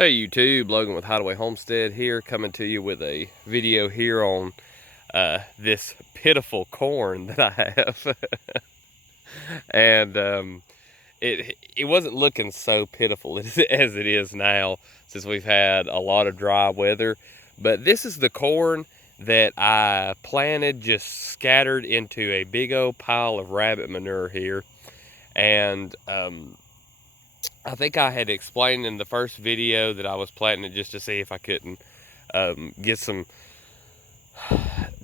Hey YouTube, Logan with Hideaway Homestead here, coming to you with a video here on this pitiful corn that I have. And it wasn't looking so pitiful as it is now, since we've had a lot of dry weather. But this is the corn that I planted, just scattered into a big old pile of rabbit manure here. And I think I had explained in the first video that I was planting it just to see if I couldn't get some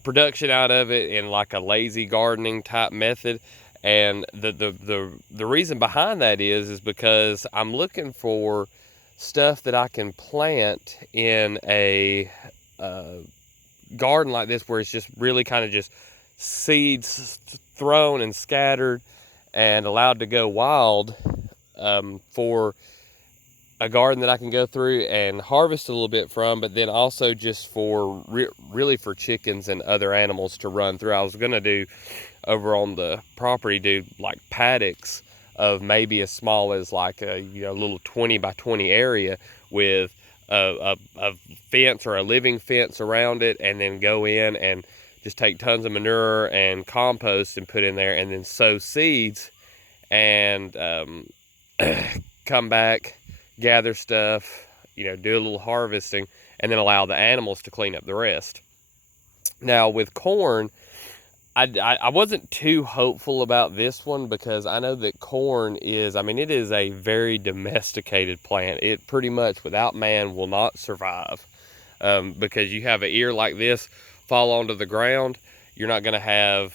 production out of it in like a lazy gardening type method. And the reason behind that is because I'm looking for stuff that I can plant in a garden like this, where it's just really kind of just seeds thrown and scattered and allowed to go wild, for a garden that I can go through and harvest a little bit from, but then also just for really for chickens and other animals to run through. I was gonna do over on the property, do like paddocks of maybe as small as like a little 20 by 20 area with a fence or a living fence around it, and then go in and just take tons of manure and compost and put in there, and then sow seeds and come back, gather stuff, do a little harvesting, and then allow the animals to clean up the rest. Now with corn, I wasn't too hopeful about this one, because I know that corn is, it is a very domesticated plant. It pretty much, without man, will not survive, because you have an ear like this fall onto the ground, you're not going to have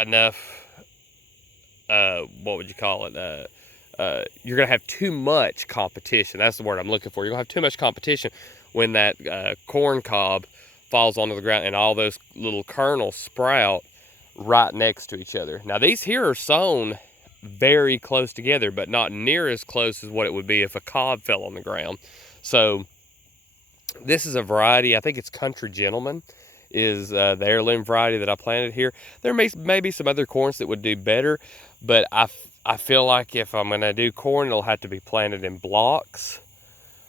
enough, what would you call it, you're going to have too much competition. That's the word I'm looking for. You're going to have too much competition when that corn cob falls onto the ground and all those little kernels sprout right next to each other. Now these here are sown very close together, but not near as close as what it would be if a cob fell on the ground. So this is a variety, I think it's Country Gentleman is the heirloom variety that I planted here. There may be some other corns that would do better, but I feel like if I'm going to do corn, it'll have to be planted in blocks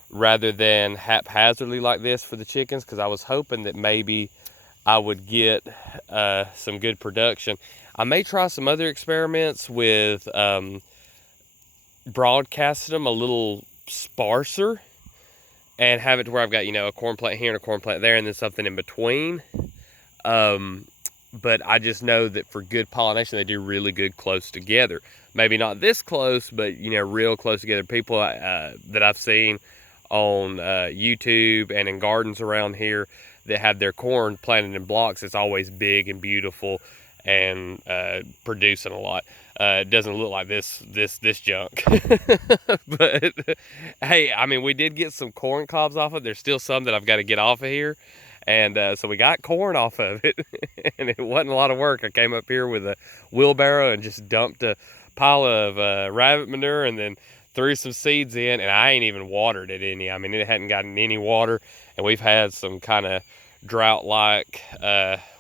rather than haphazardly like this for the chickens, because I was hoping that maybe I would get some good production. I may try some other experiments with broadcasting them a little sparser and have it to where I've got, a corn plant here and a corn plant there and then something in between. But I just know that for good pollination, they do really good close together. Maybe not this close, but, real close together. People that I've seen on YouTube and in gardens around here that have their corn planted in blocks, it's always big and beautiful and producing a lot. It doesn't look like this junk. But hey, we did get some corn cobs off of it. There's still some that I've got to get off of here. And so we got corn off of it, and it wasn't a lot of work. I came up here with a wheelbarrow and just dumped a pile of rabbit manure and then threw some seeds in, and I ain't even watered it any. It hadn't gotten any water, and we've had some kind of drought-like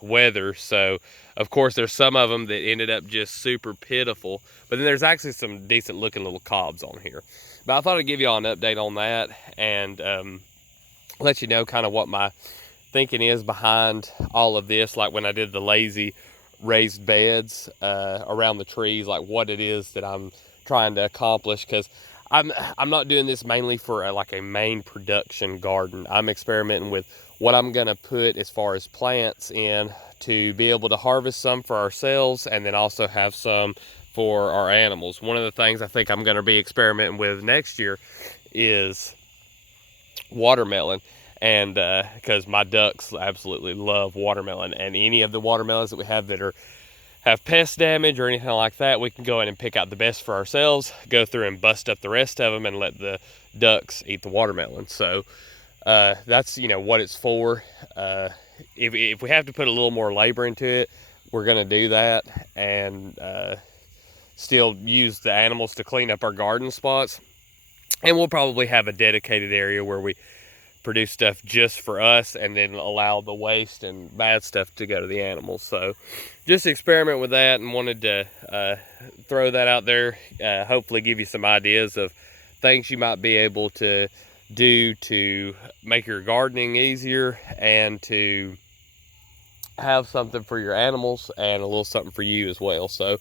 weather. So, of course, there's some of them that ended up just super pitiful, but then there's actually some decent-looking little cobs on here. But I thought I'd give y'all an update on that and let you know kind of what my thinking is behind all of this, like when I did the lazy raised beds around the trees, like what it is that I'm trying to accomplish, because I'm not doing this mainly for like a main production garden. I'm experimenting with what I'm gonna put as far as plants in to be able to harvest some for ourselves and then also have some for our animals. One of the things I think I'm gonna be experimenting with next year is watermelon. And because my ducks absolutely love watermelon, and any of the watermelons that we have that have pest damage or anything like that, we can go in and pick out the best for ourselves, go through and bust up the rest of them, and let the ducks eat the watermelon. So that's what it's for. If we have to put a little more labor into it, we're going to do that, and still use the animals to clean up our garden spots. And we'll probably have a dedicated area where we produce stuff just for us, and then allow the waste and bad stuff to go to the animals. So just experiment with that, and wanted to throw that out there, hopefully give you some ideas of things you might be able to do to make your gardening easier and to have something for your animals and a little something for you as well. So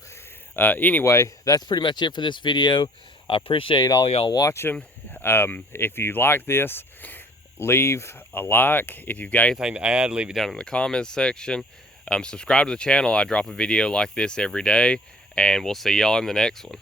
anyway, that's pretty much it for this video. I appreciate all y'all watching. If you like this, leave a like. If you've got anything to add, leave it down in the comments section. Subscribe to the channel. I drop a video like this every day, and we'll see y'all in the next one.